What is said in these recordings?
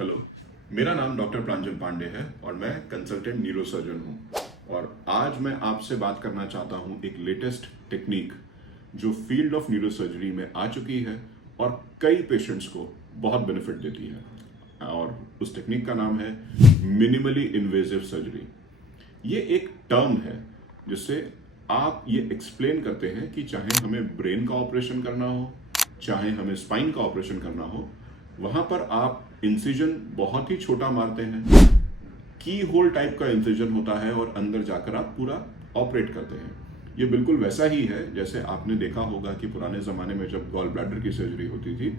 Hello, मेरा नाम doctor प्रांजल पांडे है और मैं कंसल्टेंट न्यूरोसर्जन हूँ। और आज मैं आपसे बात करना चाहता हूँ एक लेटेस्ट टेक्निक जो फील्ड ऑफ न्यूरोसर्जरी में आ चुकी है और कई पेशेंट्स को बहुत बेनिफिट देती है। और उस टेक्निक का नाम है मिनिमली इन्वेजिव सर्जरी। ये एक टर्म है जिससे आप ये एक्सप्लेन करते हैं कि चाहे हमें ब्रेन का ऑपरेशन करना हो, चाहे हमें स्पाइन का ऑपरेशन करना हो, वहां पर आप इंसिजन बहुत ही छोटा मारते हैं। की होल टाइप का इंसिजन होता है और अंदर जाकर आप पूरा ऑपरेट करते हैं। ये बिल्कुल वैसा ही है जैसे आपने देखा होगा कि पुराने ज़माने में जब गॉल ब्लैडर की सर्जरी होती थी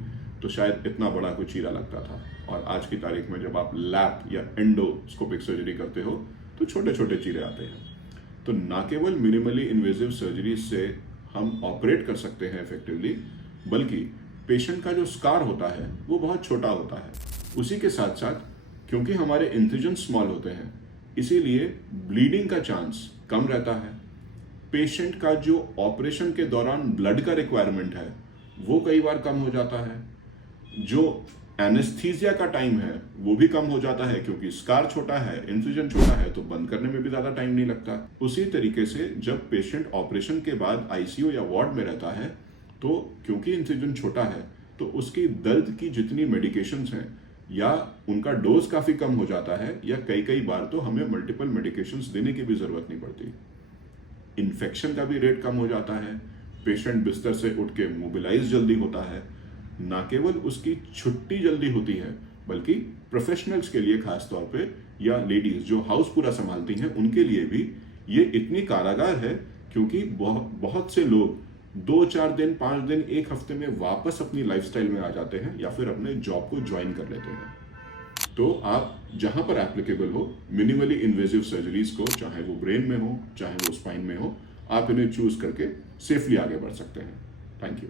तो शायद इतना बड़ा कोई चीरा लगता था, और आज की तारीख में जब आप लैप या एंडोस्कोपिक सर्जरी करते हो तो छोटे छोटे चीरे आते हैं। तो ना केवल मिनिमली इन्वेजिव सर्जरी से हम ऑपरेट कर सकते हैं इफेक्टिवली, बल्कि पेशेंट का जो स्कार होता है वो बहुत छोटा होता है। उसी के साथ साथ क्योंकि हमारे इंसिजन स्मॉल होते हैं, इसीलिए ब्लीडिंग का चांस कम रहता है। पेशेंट का जो ऑपरेशन के दौरान ब्लड का रिक्वायरमेंट है वो कई बार कम हो जाता है। जो एनेस्थीसिया का टाइम है वो भी कम हो जाता है, क्योंकि स्कार छोटा है, इंसिजन छोटा है, तो बंद करने में भी ज़्यादा टाइम नहीं लगता। उसी तरीके से जब पेशेंट ऑपरेशन के बाद आईसीयू या वार्ड में रहता है तो क्योंकि इंसिजन छोटा है तो उसकी दर्द की जितनी मेडिकेशंस हैं या उनका डोज काफ़ी कम हो जाता है, या कई कई बार तो हमें मल्टीपल मेडिकेशंस देने की भी ज़रूरत नहीं पड़ती। इन्फेक्शन का भी रेट कम हो जाता है, पेशेंट बिस्तर से उठ के मोबिलाइज जल्दी होता है। ना केवल उसकी छुट्टी जल्दी होती है, बल्कि प्रोफेशनल्स के लिए खास तौर पे या लेडीज जो हाउस पूरा संभालती हैं उनके लिए भी ये इतनी कारागार है, क्योंकि बहुत से लोग 2-4 दिन, 5 दिन, एक हफ्ते में वापस अपनी लाइफस्टाइल में आ जाते हैं या फिर अपने जॉब को ज्वाइन कर लेते हैं। तो आप जहां पर एप्लीकेबल हो मिनिमली इन्वेजिव सर्जरीज को, चाहे वो ब्रेन में हो चाहे वो स्पाइन में हो, आप इन्हें चूज करके सेफली आगे बढ़ सकते हैं। Thank you.